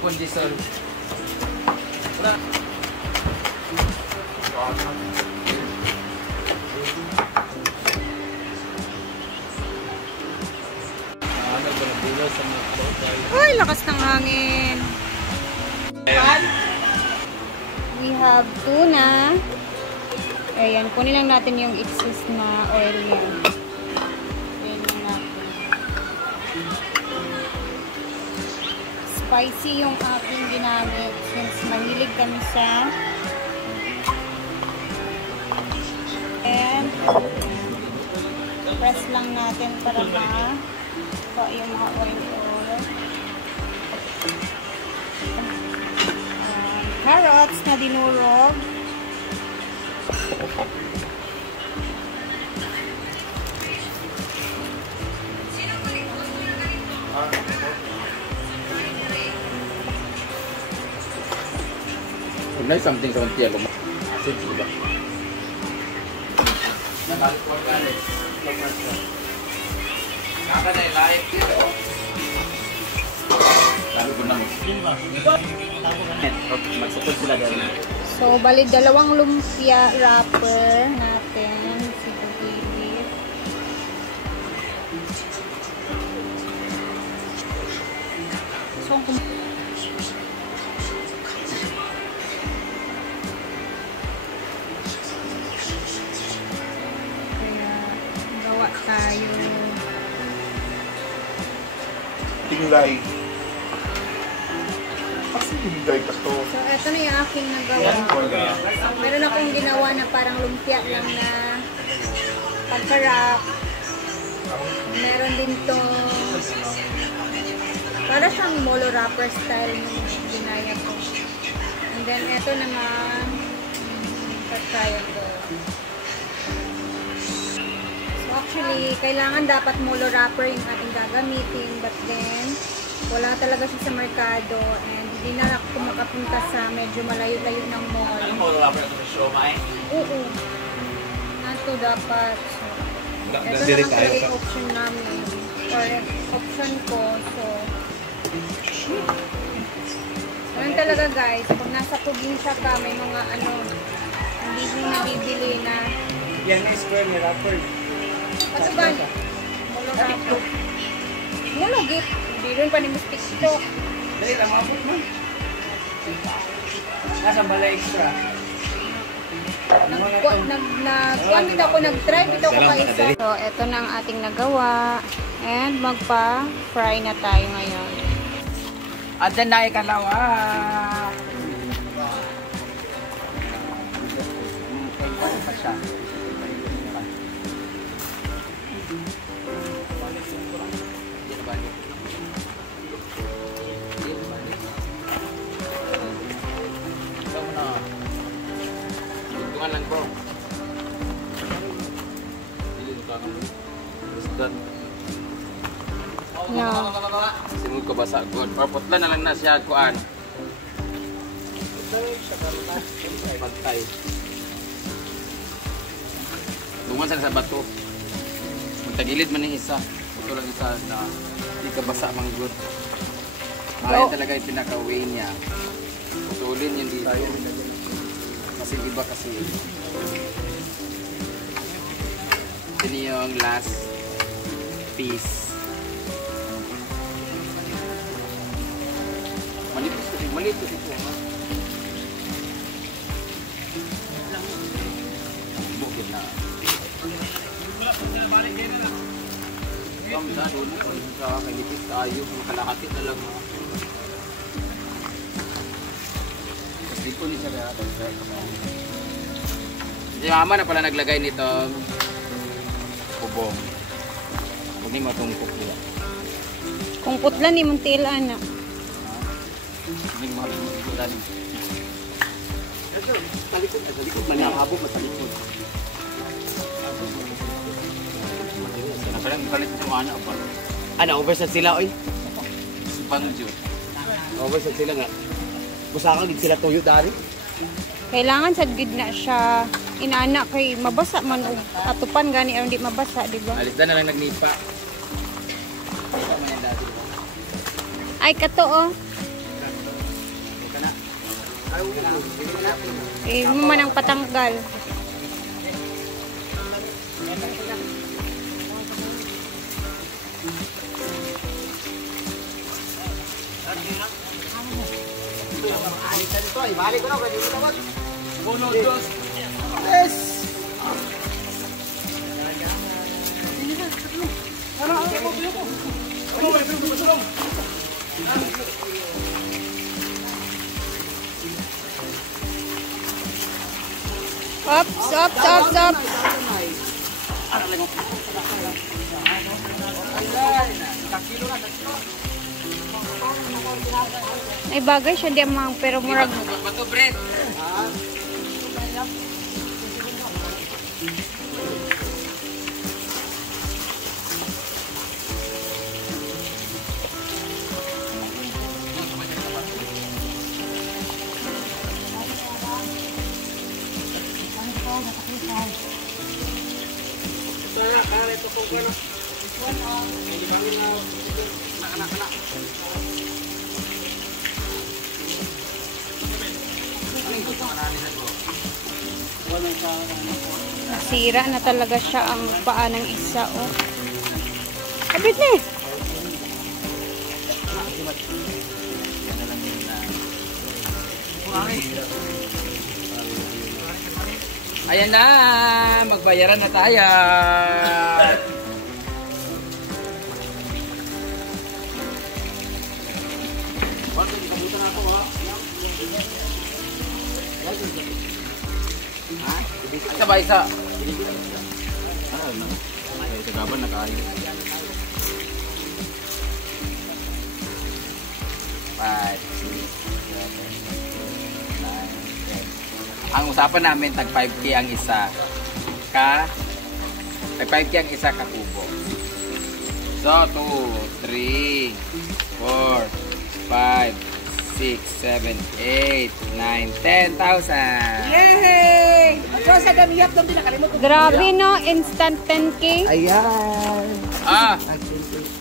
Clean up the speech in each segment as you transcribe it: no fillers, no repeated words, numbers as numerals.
Kondisyon. Uy, lakas ng hangin. We have tuna. Ayan, kunin lang natin yung excess na oil niya. Ayan lang natin. Spicy yung aking ginamit since mahilig kami sa. And press lang natin para yung mga oil. Carrots na dinurog. May something sa unti ako. Asin diba? Naka na live dito. Lalo ko naman. Magsukod sila dahil. So, bali dalawang lumpia wrapper natin. Sigurili. So, gawa tayo. Tinglay. Kasi tinglay ka to. So, ito na yung aking nagawa. Meron akong ginawa na parang lumpia lang na pagka-wrap. Meron din tong para siyang molo wrapper style yung ginaya ko. And then, ito naman patry ito. So, actually, kailangan dapat molo wrapper yung ating gagamitin. But then, wala talaga siya sa merkado. And hindi na ako makapunta sa medyo malayo-layo ng mall. Anong molo wrapper ito sa siomai? Oo. Nato dapat. So, ito na lang yung option namin. Or option ko. So, ganun talaga guys. Kung nasa probinsya ka, may mga hindi mo nabibili na. Yan na square ni wrapper. Patuban. Molo wrapper. Molo gift. Hindi rin pa ni Miss TikTok. Dali lang, maabot mo. Nasa bala extra. Nag-try dito ko kaisa. So, ito na ang ating nagawa. And magpa-fry na tayo ngayon. At dyan na ikalawa. Tungan lang bro. No. Simul ko basa good. Or putla na lang na siya kuan. Pantay. Tungan sa bato. Magtagilid man yung isa. Ito lang isa na hindi ka basa mang good. Ayan talaga yung pinaka-way niya. Putulin yun dito. Kasi iba kasi. Ito yung last piece. Malito dito. Bukid na. Kamda doon po sa kalipis tayo. Makalakati na lang. Tapos dito ni siya kaya. Si mama na pala naglagay nitong bubong. Huwag niyo matungkok nila. Kung putlan ni Montila na. Hindi mo matungkok. Sa likod man yung habog at sa likod. Parang galit mo ano ba? Ano, overset sila oy? Si Banjo. Overset sila nga. Busaka gid sila tuyo dari. Kailangan sa gid na siya inana kay mabasa man og atupan gani aron di mabasa, di ba? Alis na lang nagnipa. Nipa man yan dati. Ay kato oh. Ika na. Ay, uwi na. Hindi na. Mo man ang patanggal. Ibalik ko na, pwede ko naman. Uno, dos. Yes! Up. Ay bagay siya di amang pero murag Bato, Brett. Nasira na talaga siya ang paa ng isa oh. Abit na eh. Ayan na, magbayaran na tayo. Ha? Isa ba isa? Ay, kagaban na kayo. 5, 6, 7, 8, 9, 10. Ang usapan namin, tag 5K ang isa. Tag 5K ang isa ka kubo. So, 2, 3, 4, 5, 6, 7, 8, 9, 10,000. Yay! Ito sa gamiyap doon din nakalimot ko. Grabe no, instant 10K. Ayan. Ah,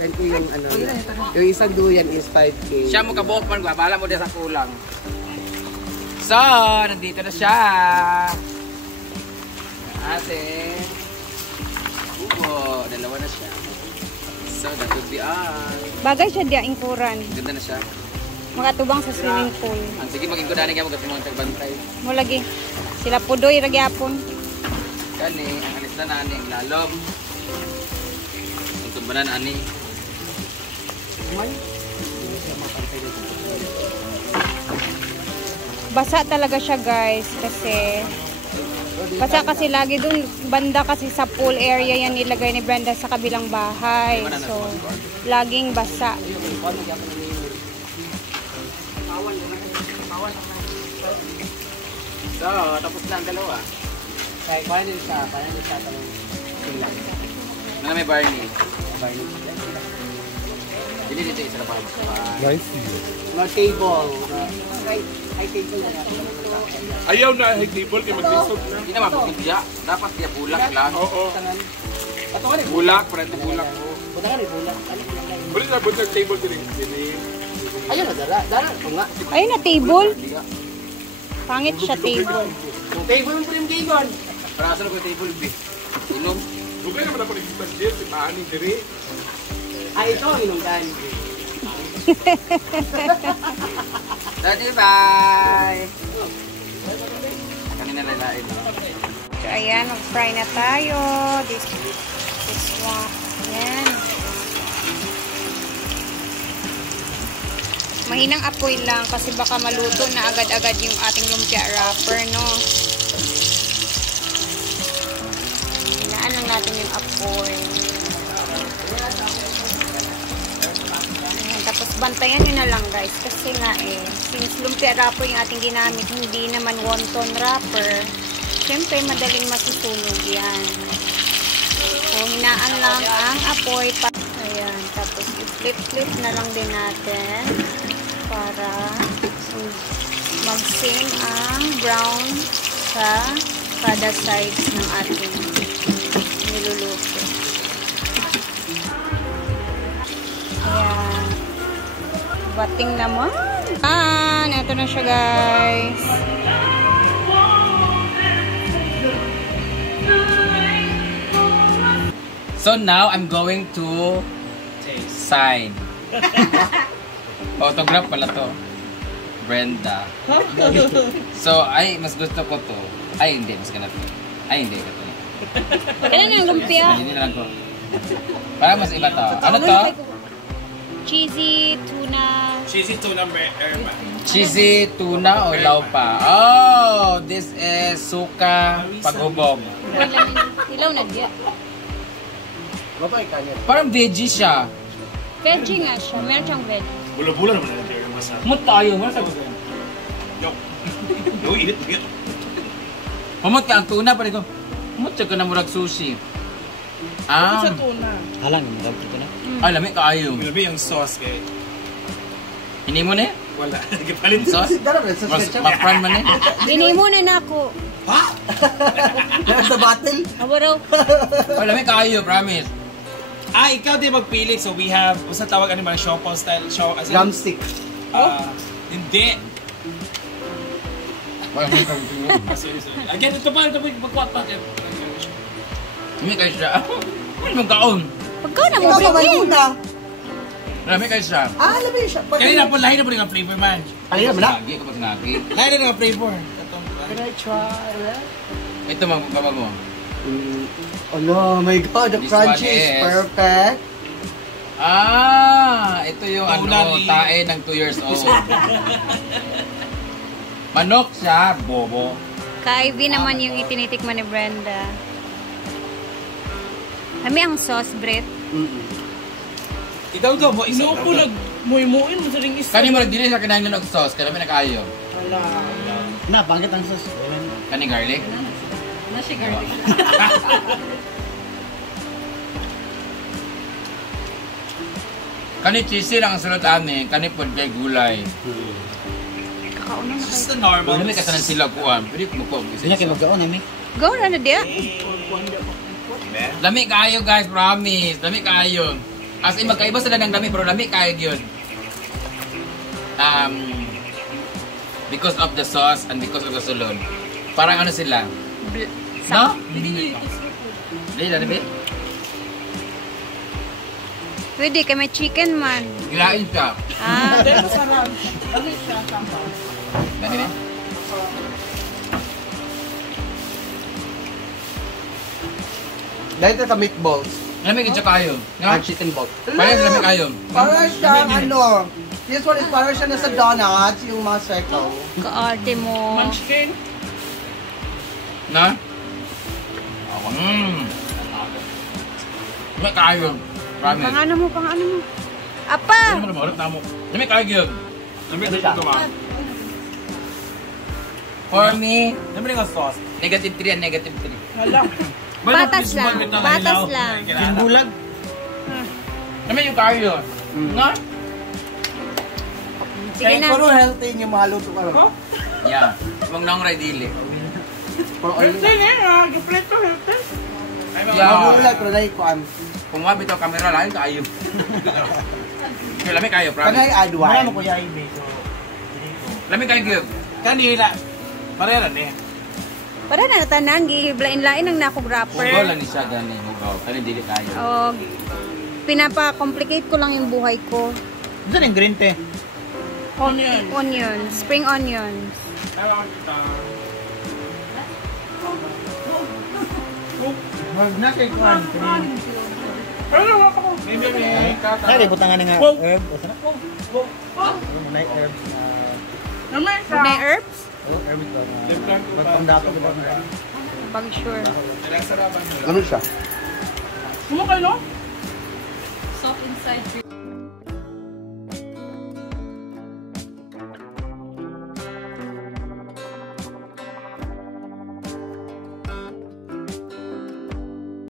10K yung ano. Yung isang duyan is 5K. siya mo kabuok man, bala mo din sa kulang. So, nandito na siya. Ate. Kubo, dalawa na siya. So, that would be all. Bagay siya di ingkuran. Ganda na siya. Magatubang sa swimming pool. Ang sige, maging kudanin ka magatumang tagbantay. Mo lagi. Sila pudoy ra gyapon. Kani, ang alis na nani, ang lalom. Ang tumbanan, ani. Basa talaga siya guys kasi lagi dun banda kasi sa pool area yan nilagay ni Brenda sa kabilang bahay. So laging basa. So, tapos na ang dalawa. Kaya paano din siya tanong silang. Ano may Barney? Barney. Hindi dito isa na pa. Nice. No table. High table na natin. Ayaw na high table kay maglisod na. Hindi na mapapagya. Dapat dia bulak lang. Oo. Patungan rin. Bulak, parang bulak ko. Patungan rin bulat. Buli na bunter table din. Ayun na, dara. O nga. Ayun na table. Pangit siya table. Yung table mo yung gigon. Para saan ko yung table, B? Inom? Lugay naman ako nagsipan dyan. Si Paani diri. Ay, ito ang inunggan. Daddy, bye! Kanina lalain. So ayan, mag-fry na tayo. This one. Ayan. Mahinang apoy lang kasi baka maluto na agad-agad yung ating lumpia wrapper, no? Hinaan lang natin yung apoy. Ayan, tapos bantayan nyo na lang guys kasi nga since lumpia wrapper yung ating ginamit, hindi naman wonton wrapper, syempre madaling masusunog yan. So hinaan lang ang apoy. Ayan, tapos i-flip-flip na lang din natin para mag-same ang brown sa kada sides ng ating niluluto. Ayan. Bating naman. Ito na siya, guys. So now, I'm going to sign. Autograph pala to. Brenda. So, mas gusto ko to. Hindi. Mas ganito. Hindi. Ito. Kailan yung lumpia? Hindi na lang ko. Para mas iba to. Ano to? Cheesy tuna. Cheesy tuna o laupa? Oh, this is suka paghubog. Hilaw na diya. Parang veggie siya. Veggie nga siya. Meron siyang veggie. Bula-bula naman na yung masa. Mut tayo. Muna sa No, init. Mamot ka ang tuna pa rin ko. Mut siya ka na murag sushi. Sa tuna. Halang, marami ito na. Ay, lami ka ayaw. Milabi yung sauce kay... Hindi mo na eh? Wala. Nagpalit Sauce? Ma-friend man eh? Dini mo na ako. Sa battle. Awaraw. Ay, lami ka ayaw, promise. ikaw din magpili. So we have, basta tawag ano ba, Shoppo style, show, as in, Drumstick. hindi. Again, ito pa, magkwat pa. Lami kayo siya. Ano mong kaon? Pagka na mo Ikaw kamay bigyan. muna. Lami kayo siya. Alam mo siya. Kanina po, lahi na po yung flavor man. Ay, naman na. Nagi kapag nagi. Lahi na yung flavor. Can I try? Ito magbaba mo. Oh no, my God, the This crunchy one is is- perfect. Ito yung ano, Tunali. tae ng 2 years old. Manok siya, bobo. Ka-IV naman yung itinitikman ni Brenda. Kami ang sauce, Brett. Ikaw daw mo, isa No po nagmuimuin mo sa ring isa. Kani mo nagdili sa kinain ng sauce, kaya may nakaayo. Na, pangit ang sus. Kani garlic? Na siya garlic. Kani cheesy lang ang sulot ani, kani pod kay gulay. Kakauna na just kayo. the normal. Wala may kasanan sila kuan, pwede ko mo Hindi niya kayo magkaon, ami. Go na na diya. Lami kayo guys, promise. Lami kayo. As in magkaiba sila ng lami pero lami kayo yun. Because of the sauce and because of the sulod. Parang ano sila? No? Hindi na ba? Pwede, kay may chicken man. Gilain ka. Pero sarap. Ano siya? Tama. Dani ba? Dahil ito ka meatballs. Lami ka kayo. Ah, Nga? chicken balls. Parang lami kayo. Para siyang ano. This one is para siya na sa donuts, yung mga circle. Kaarte mo. Munchkin. Na? Lami kayo. Promise. Pangano mo. Apa! Ano mo na mo? Lami kayo yun. Lami na ito ka. For me, Lami na yung sauce. negative 3 and negative 3. Hala. Batas lang. Batas lang. Bulag. Lami yung kayo. Nga? Sige na. Puro healthy yung mga luto ka. Yeah. Huwag nang ray dili. Puro oil Healthy na yun. Gipleto healthy. Yeah. Puro lang, pero naikuan. Kung mabit ang camera lang, kayo. Lami kayo, Kanay promise. add Wala wine. mo kuya ibe. So, Lami kayo, Gib. Kanina, pareran eh. Para na tanan, gihiblain-lain ang nako Hugaw wrapper. lang ni siya, gani. Hugaw. Kani dili kayo. O, pinapa-complicate ko lang yung buhay ko. saan yung green tea? Onion. Onions. Spring onions. Mag na siya kuhan. Pero wala ko. Ay, butangan nga herb. O sana? Mga herbs na... Naman Food na sa. herbs? Herb ito na... Magpandako ba na? Pag sure. Ano siya? Ano kayo no? Soft inside,